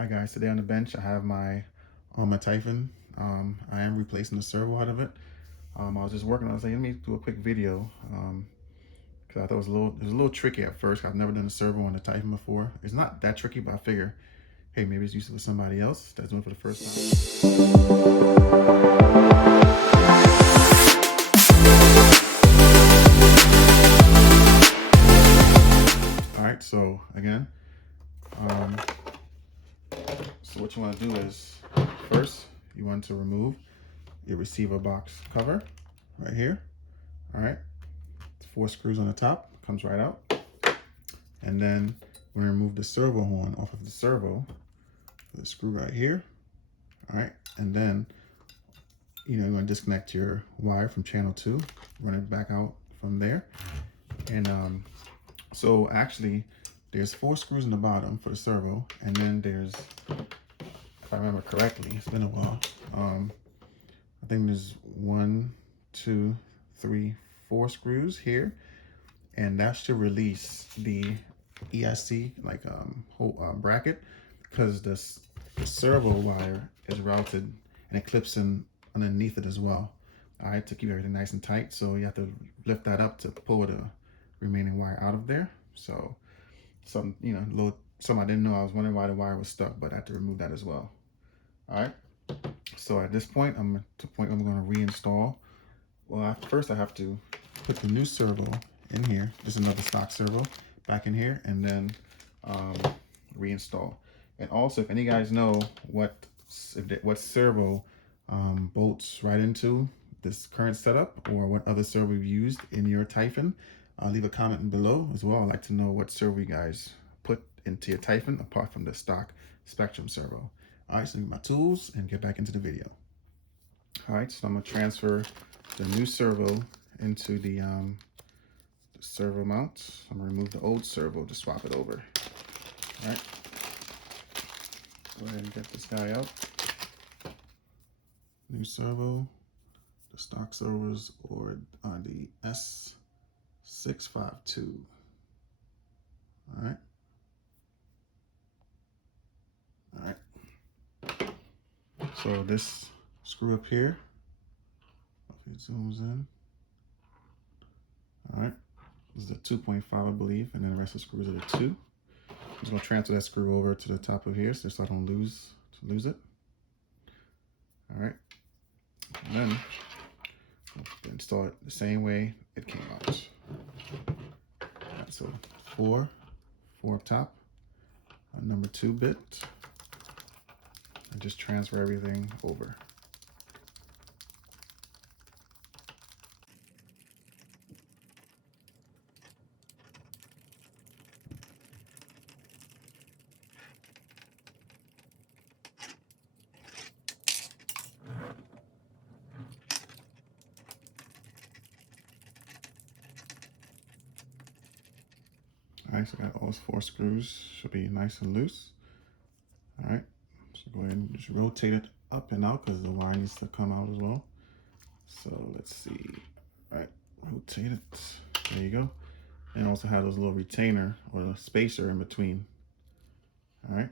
Hi guys, today on the bench I have my ARRMA TYPHON. I am replacing the servo out of it. I was just working on it. I was like, let me do a quick video because I thought it was a little tricky at first. I've never done a servo on the TYPHON before. It's not that tricky, but I figure, hey, maybe it's useful for somebody else that's doing it for the first time. All right, so again, so what you want to do is first you want to remove your receiver box cover right here. All right, 4 screws on the top, comes right out. And then we're gonna remove the servo horn off of the servo, the screw right here. All right, and then you're gonna disconnect your wire from channel 2, run it back out from there. And so actually there's 4 screws in the bottom for the servo, and then there's, if I remember correctly, it's been a while, I think there's 1, 2, 3, 4 screws here, and that should release the ESC whole bracket, because the servo wire is routed and it clips in underneath it as well. All right, to keep everything nice and tight. So you have to lift that up to pull the remaining wire out of there. So some, something I didn't know. I was wondering why the wire was stuck, but I had to remove that as well. All right. So at this point, I'm going to reinstall. Well, first I have to put the new servo in here. Just another stock servo back in here, and then reinstall. And also, if any guys know what servo bolts right into this current setup, or what other servo you've used in your TYPHON, leave a comment below as well. I'd like to know what servo you guys put into your TYPHON apart from the stock Spectrum servo. All right, so leave my tools and get back into the video. All right, so I'm gonna transfer the new servo into the servo mount. I'm gonna remove the old servo to swap it over. All right, go ahead and get this guy out. New servo. The stock servos are the S652. All right. All right. So this screw up here, if it zooms in. All right. This is a 2.5, I believe, and then the rest of the screws are the 2. I'm just gonna transfer that screw over to the top of here, so I don't lose it. All right. And then I'll install it the same way it came out. All right, so 4 up top, a number 2 bit, and just transfer everything over. All right, so I got all 4 screws, should be nice and loose. All right, so go ahead and just rotate it up and out because the wire needs to come out as well. So let's see. All right, rotate it. There you go. And also have those little retainer or a spacer in between. All right,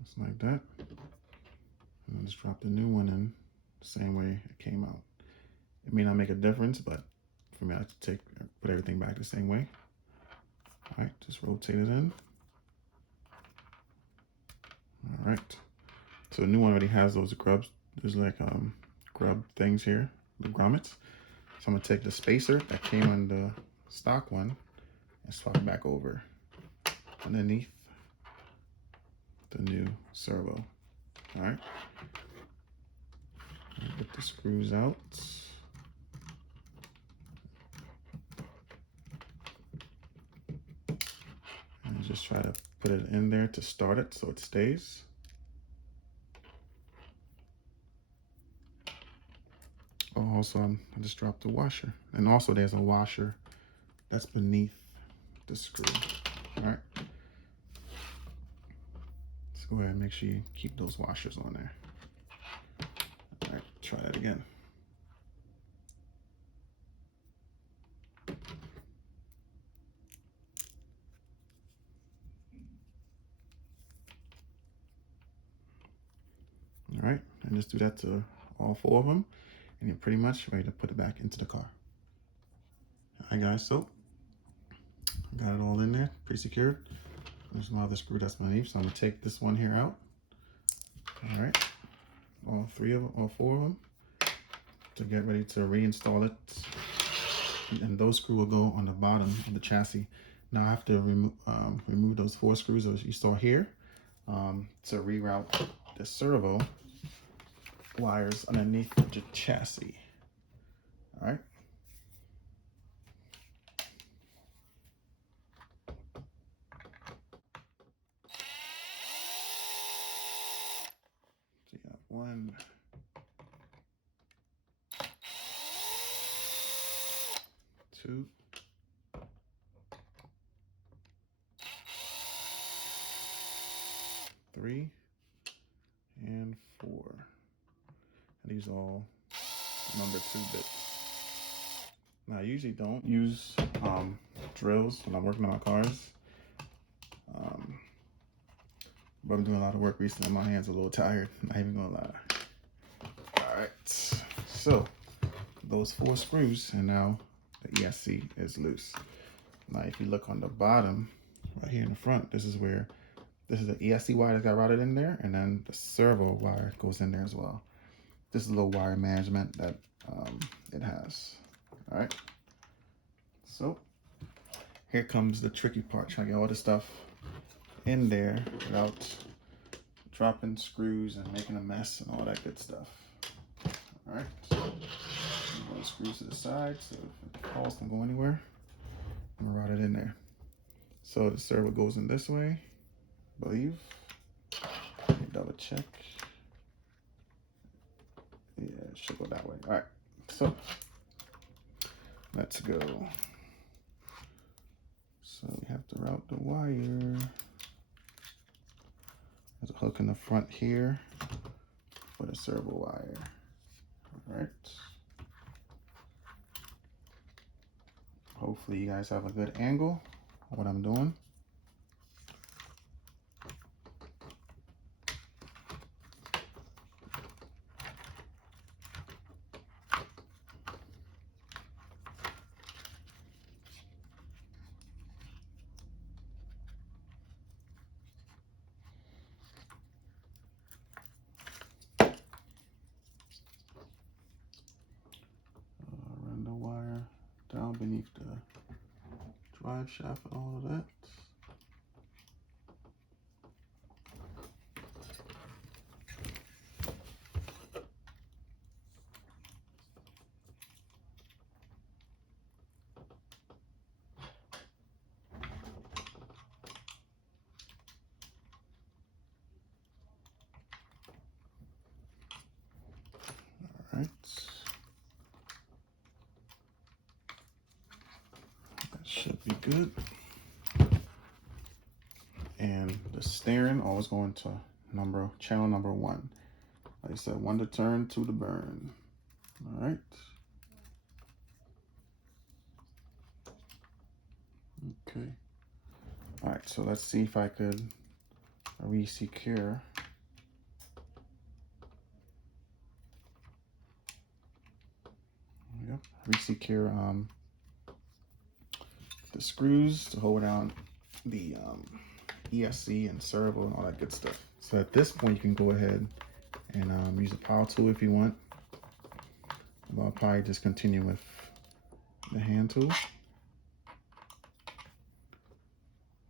just like that. And I'll just drop the new one in the same way it came out. It may not make a difference, but for me, I have to put everything back the same way. All right, just rotate it in. All right, so the new one already has those grubs. There's like grub things here, the grommets. So I'm gonna take the spacer that came on the stock one and swap it back over underneath the new servo. All right, get the screws out. And just try to put it in there to start it so it stays. Oh, also, I just dropped the washer. And also there's a washer that's beneath the screw. All right. Let's go ahead and make sure you keep those washers on there. All right, try that again. just do that to all 4 of them, and you're pretty much ready to put it back into the car. All right, guys, so got it all in there, pretty secured. There's my other screw that's underneath, so I'm gonna take this one here out. All right, all 4 of them, to get ready to reinstall it. And those screws will go on the bottom of the chassis. Now I have to remove those 4 screws as you saw here to reroute the servo wires underneath the chassis. All right. So you have 1, 2, 3, and 4. And these all number 2 bits. Now I usually don't use drills when I'm working on my cars. But I'm doing a lot of work recently. My hands are a little tired, not even gonna lie. All right, so those 4 screws, and now the ESC is loose. Now if you look on the bottom, right here in the front, this is the ESC wire that got routed in there, and then the servo wire goes in there as well. This is a little wire management that it has. All right, so here comes the tricky part, trying to get all this stuff in there without dropping screws and making a mess and all that good stuff. All right, so move those screws to the side so if it falls, don't go anywhere. I'm gonna route it in there. So the servo goes in this way, I believe. Let me double check. Yeah, it should go that way. All right, so let's go. So we have to route the wire. There's a hook in the front here for the servo wire. All right. Hopefully you guys have a good angle on what I'm doing. Run the wire down beneath the drive shaft and all of that. All right. That should be good. And the steering always going to channel number 1. Like I said, 1 to turn, 2 to burn. All right. Okay. All right, so let's see if I could re-secure. Yep, re-secure the screws to hold down the ESC and servo and all that good stuff. So at this point, you can go ahead and use a power tool if you want. But I'll probably just continue with the hand tool.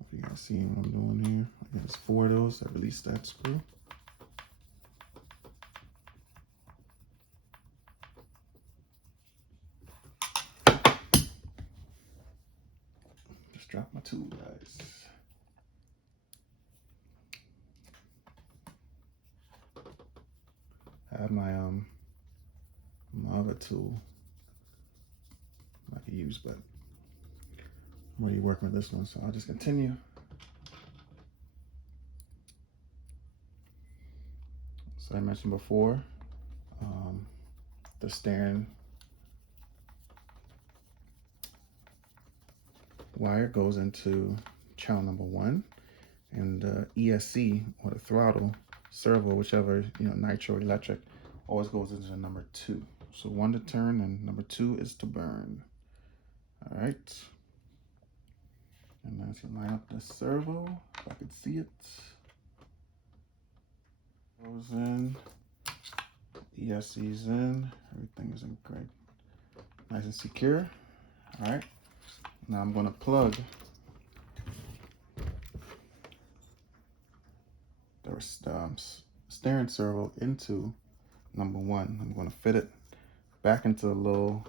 If you guys see what I'm doing here, there's 4 of those that release that screw. Just drop my tool, guys. I have my my other tool I can use, but I'm already working with this one, so I'll just continue. So I mentioned before, the steering wire goes into channel number 1, and the ESC or the throttle servo, whichever, nitro, electric, always goes into number 2. So 1 to turn and number 2 is to burn. All right. And now to line up the servo, if I could see it. Goes in, ESC's in, everything is in great, nice and secure. All right. Now I'm going to plug the steering servo into number 1. I'm going to fit it back into the little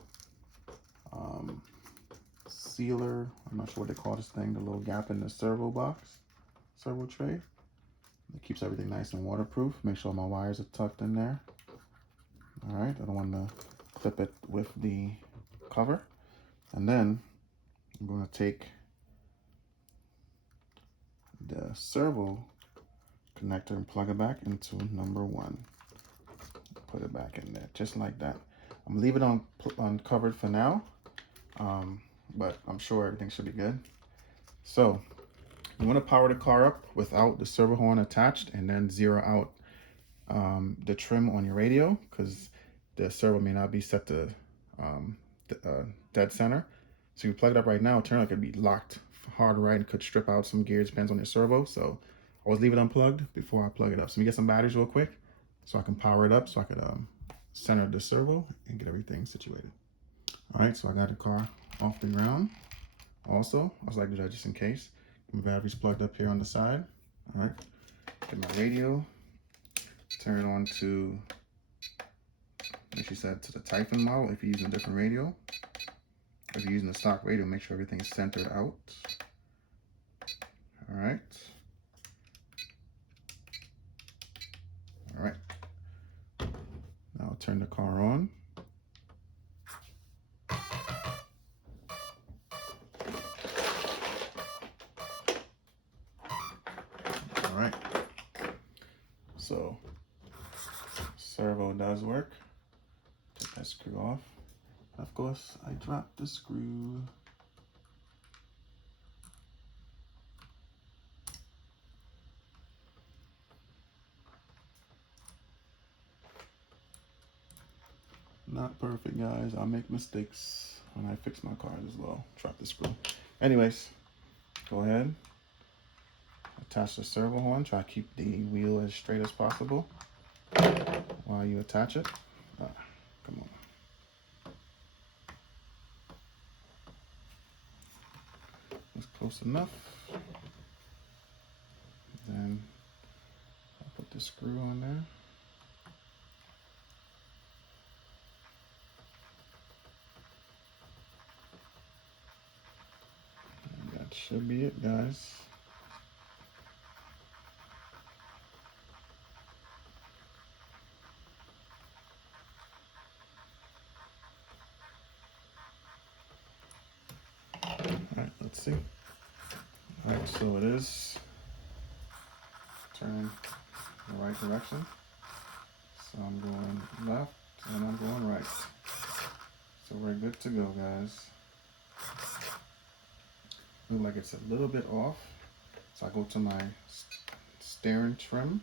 sealer. I'm not sure what they call this thing, the little gap in the servo tray. It keeps everything nice and waterproof. Make sure my wires are tucked in there. All right, I don't want to clip it with the cover. And then I'm going to take the servo connector and plug it back into number 1. Put it back in there, just like that. I'm gonna leave it on covered for now, but I'm sure everything should be good. So you want to power the car up without the servo horn attached, and then zero out the trim on your radio, because the servo may not be set to dead center. So you plug it up right now, turn it could be locked hard right and could strip out some gears, depends on your servo. So always leave it unplugged before I plug it up. So let me get some batteries real quick so I can power it up, so I could center the servo and get everything situated. All right, so I got the car off the ground. Also, I was like to do that just in case. My battery's plugged up here on the side. All right, get my radio, turn it on to, like she said, to the Typhon model if you're using a different radio. If you're using a stock radio, make sure everything's centered out. All right. All right. Now I'll turn the car on. All right. So servo does work. Take that screw off. Of course, I dropped the screw. Not perfect, guys. I make mistakes when I fix my cars as well. Drop the screw. Anyways, go ahead. Attach the servo horn. Try to keep the wheel as straight as possible while you attach it. Come on. That's close enough. Then I'll put the screw on there. And that should be it, guys. Alright, let's see. Alright, so it is turning the right direction. So I'm going left and I'm going right. So we're good to go, guys. Look like it's a little bit off. So I go to my steering trim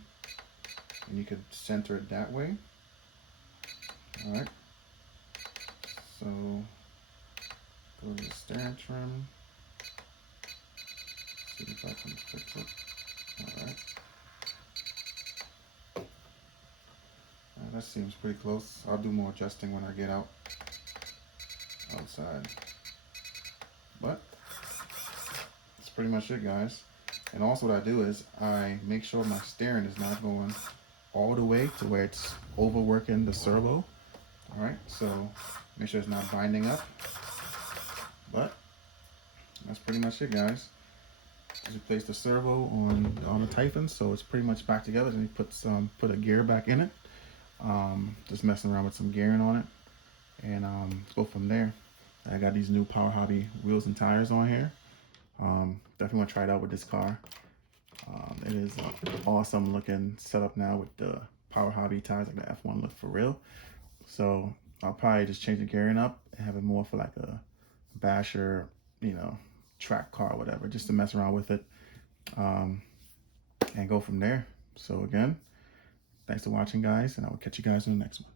and you could center it that way. Alright. So go to the steering trim. See if I can fix it. Alright. That seems pretty close. I'll do more adjusting when I get outside. But that's pretty much it, guys. And also what I do is I make sure my steering is not going all the way to where it's overworking the servo. Alright, so make sure it's not binding up. But that's pretty much it, guys. Just replace the servo on the Typhon, so it's pretty much back together. Then you put a gear back in it. Just messing around with some gearing on it, and go from there. I got these new Power Hobby wheels and tires on here. Definitely want to try it out with this car. It is an awesome looking setup now with the Power Hobby tires, like the F1 look for real. So I'll probably just change the gearing up and have it more for like a basher, you know, track car or whatever, just to mess around with it, and go from there. So again, Thanks for watching, guys, and I will catch you guys in the next one.